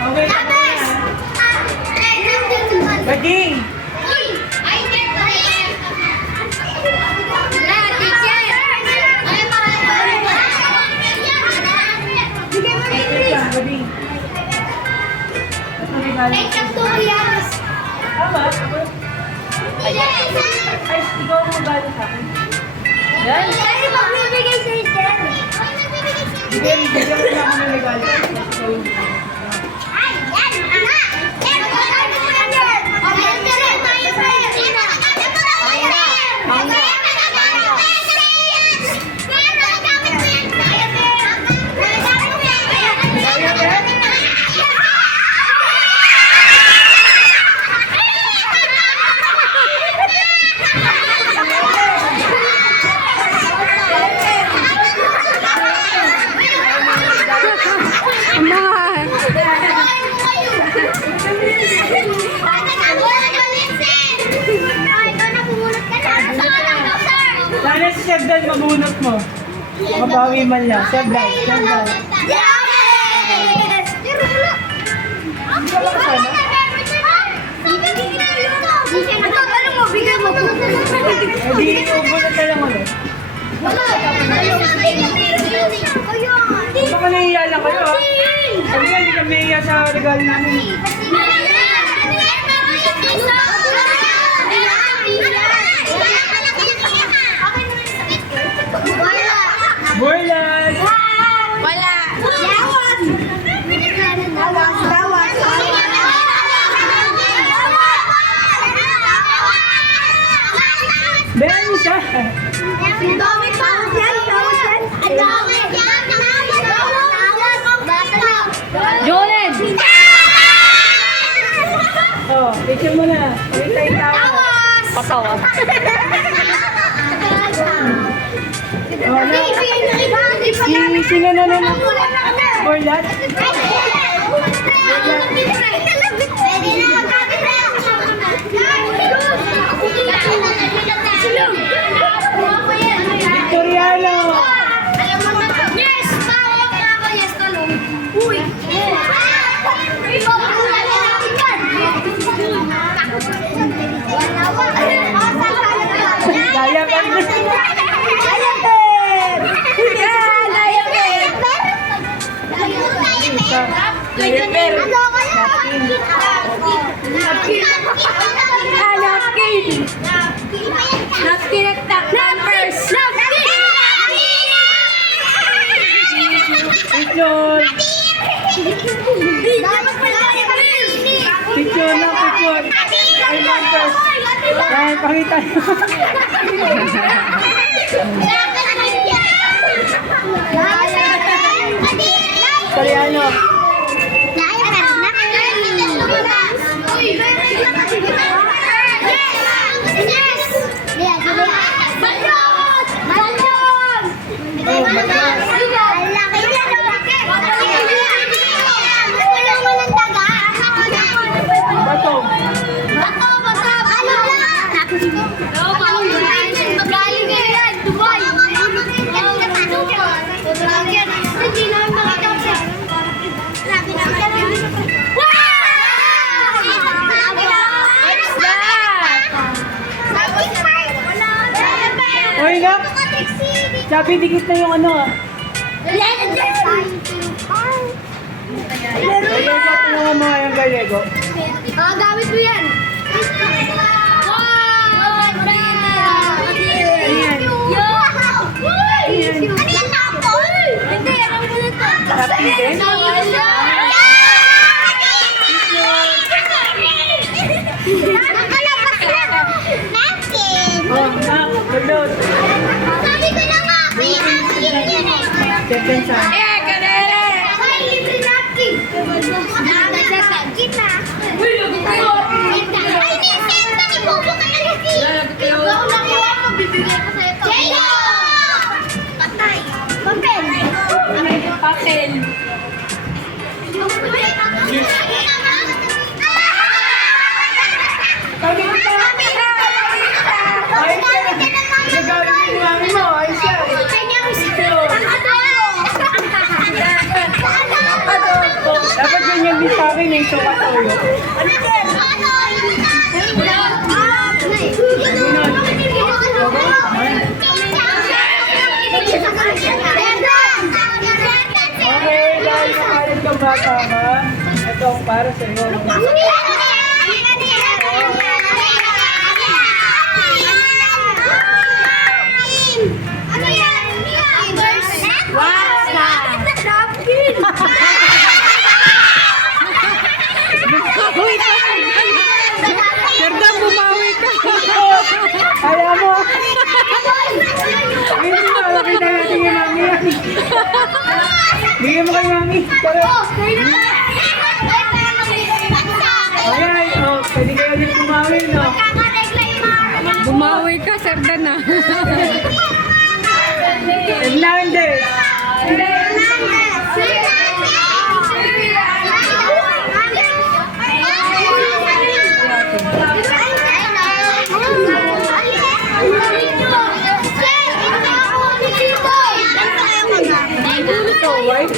Okay na ba yan? Bading! Bading! Tama? Ay, ikaw ang magalo sa akin. Yan? Bigyan mo na ako ng regalo. Sana si Chef Dan mabunot mo. Mabawi man lang. Chef Dan. Chef Dan. Hindi ka ba kasama? Hindi, ubunot na lang ulit. Baka nahiya lang kayo ha? Sabi nga, hindi kami nahiya sa regalo namin. Burlan! Wala! Bayan mo siya! Jolen! Oh, picture mo na. Wait tayo tawa. Patawa. Oh, na. Sino na naman? Burlan? Victoriano! Yes! Pawak na ako, yes, talong. Uy! Daya ka rin! Diaper! Napkin at numbers! Picture! Picture na, picture! Ay, numbers! Yan, pakita nyo. Victoriano! Bato! Oy, na! Sabi, dikit na yung ano ah. Lego, tulungan mo nga yung Lego. Gamit mo yan. Happy din? Oh, na, load. Sabi ko na nga, yun yun eh. Second time. Kadere! Ay, libre napkin. Napkin na. Ay, hindi, senta ni Bobo ka na kasi. Ikaw lang yung ako, bibigay ko sa'yo to. Jayo! Patay. Papel. Papel. Sabi ko pa. Ay, nagagamit yung mami mo. Ay, siya. Kanya ko siya. yung suka toyo. Ano yan? Okay, dahil makalit kang bata ka, ito ang para sa iyo. Serdan, bumawi ka. Kaya mo. Bigyan mo, nakita natin yung mami yan. Bigyan mo kay mami. Tara. Ayan, oh, pwede kayo ulit bumawi, no? Bumawi ka, Serdan na. Hernandez. Ito, white.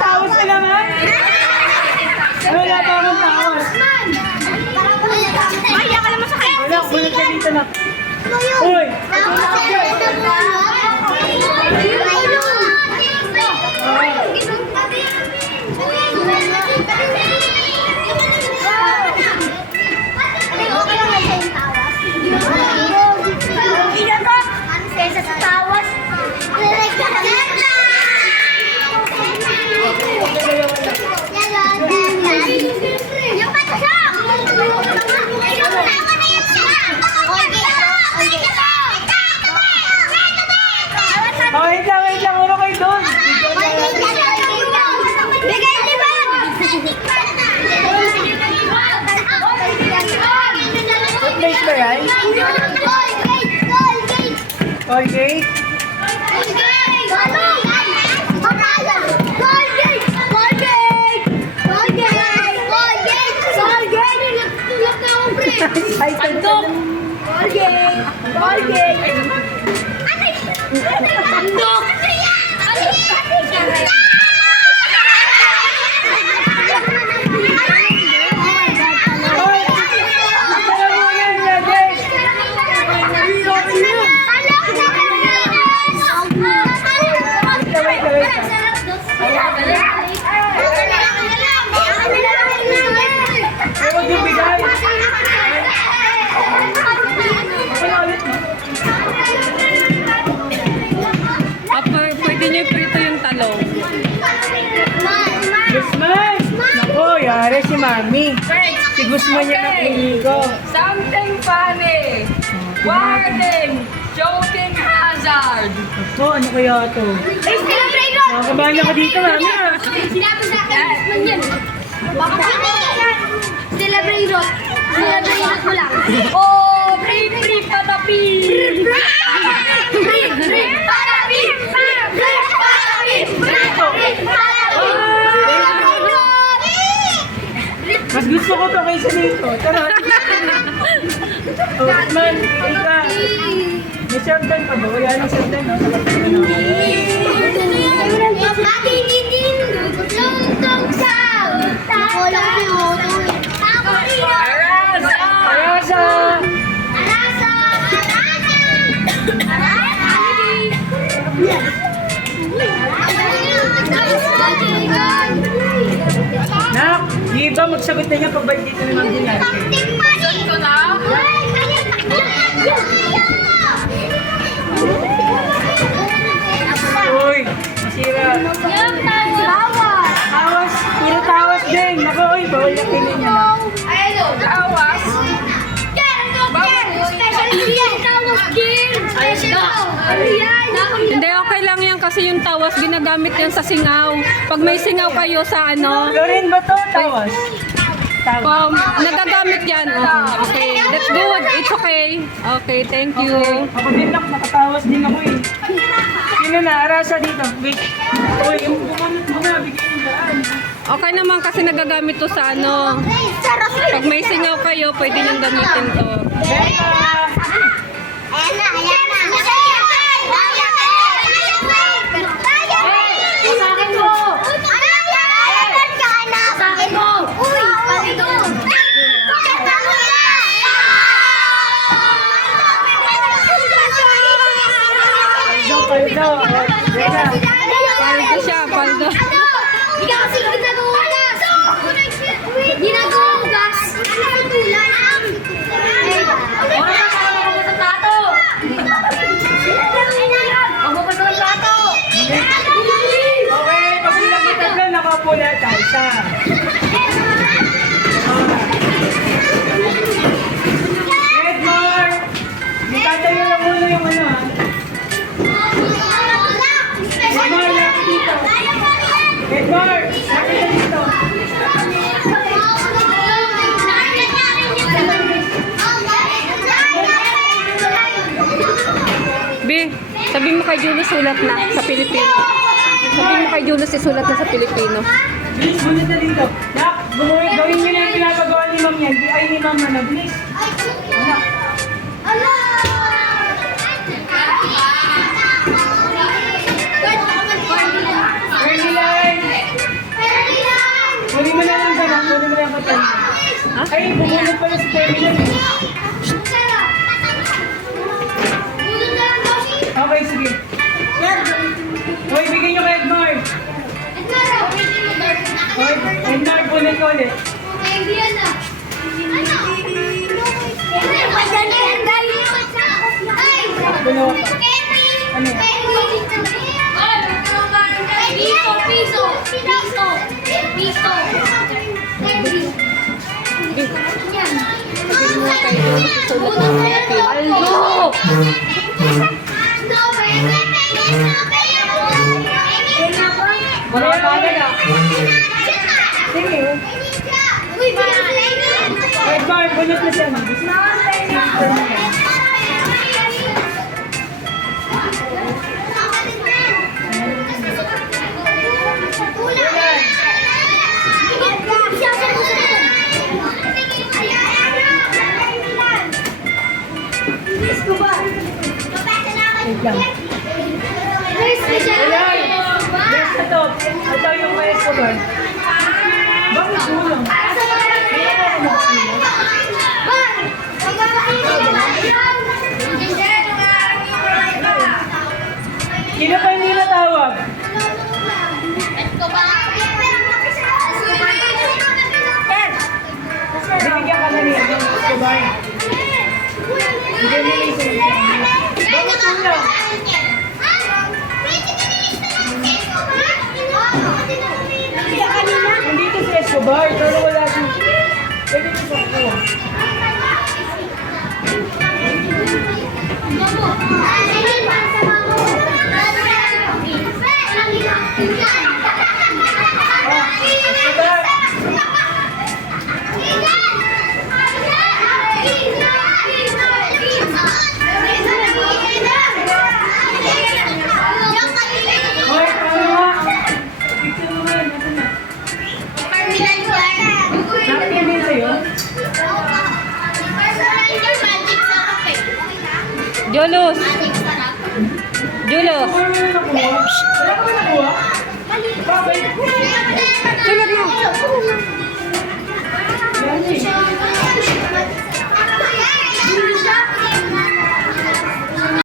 Tawas ka naman. Ano wala pa akong tawas? Wala, bulat ka dito na. Uy! Oh, wait lang. Ano kayo doon? What place ba yan? Colgate? Ay, tandok! Pwede niyo prito yung talong. Guzman! Naku, yari si Mami. Si Guzman yung nakinig ko. Something funny. Warning. Joking hazard. Ako, ano kaya ito? Nakakabahan ako dito, Mami. Celebrate mo lang. Oh, free patapi. Mas gusto ko to kaysa dito. Tara. Oh, Guzman, ika. May sertan pa ba? Wala nang sertan, no? Arasa! Nak, di ba magsagot na niya pagbalik dito ni Ma'am Dinar? Ko na. Uy, masira. Tawas, puro tawas din. Naku, uy, bawal na kinin niya. Tawas. Hindi, okay lang yan kasi yung tawas ginagamit yan sa singaw. Pag may singaw kayo sa ano, Lorin ba to? Tawas? Tawas. nagagamit yan. Okay, that's good. It's okay. Okay, thank you. Ako din nak, nakatawas din ako eh. Sino na, arasa dito. Wait. Uy, yung bumanot mo na, bigyan yung daan. Okay naman kasi nagagamit to sa ano. Pag may singaw kayo, pwede niyong gamitin to. Beka! ka kasi ginagagas! Ginagagas! Ano tulay? Wala ka naman sa plato! Magbukas ng plato! Okay, pag bilang mo tatlo, nakaupo na tayo. Isa. Edmar! Tatayo lang muna yung ano ha. Edmar, lapit dito. Edmar, lapit na dito. B, sabi mo kay Julius sulat na sa Pilipino. Sabi mo kay Julius isulat na sa Pilipino. Bilis, bulit na dito. Nak, gawin nyo na yung pinapagawa ni Ma'am yan. Ay, ni Ma'am na. Bilis. Anak. Ferdinand! Kunin mo na lang ganang. Kunin mo lang katan. Ay, bumulot pala si Ferdinand. Okay, sige. Hoy, bigyan nyo kay Edmar. Hoy, Edmar, bulit ko ulit. Dalawa pa. Ano yan? Piso. Sabi mo kay Julius isulat na sa Pilipino. Aldo! Wala ka agad ah. Sige. Edmar, bulit na siya. Wait lang. Ayan! Yes, ito. Ito yung may Escobar. Bakit kulang? Sino pa hindi natawag? Binigyan ka na niya ng Escobar. Bigyan mo na isa. Bakit kulang? Nandito si Escobar, pero wala siya. Pwede mo siya kuha. Escobar! Hoy, paano nga? Picture mo nga, natin na. Nakita din sa'yo? Julius! Julius! Wala mo na nakuha? Wala ka ba nakuha? Bakit?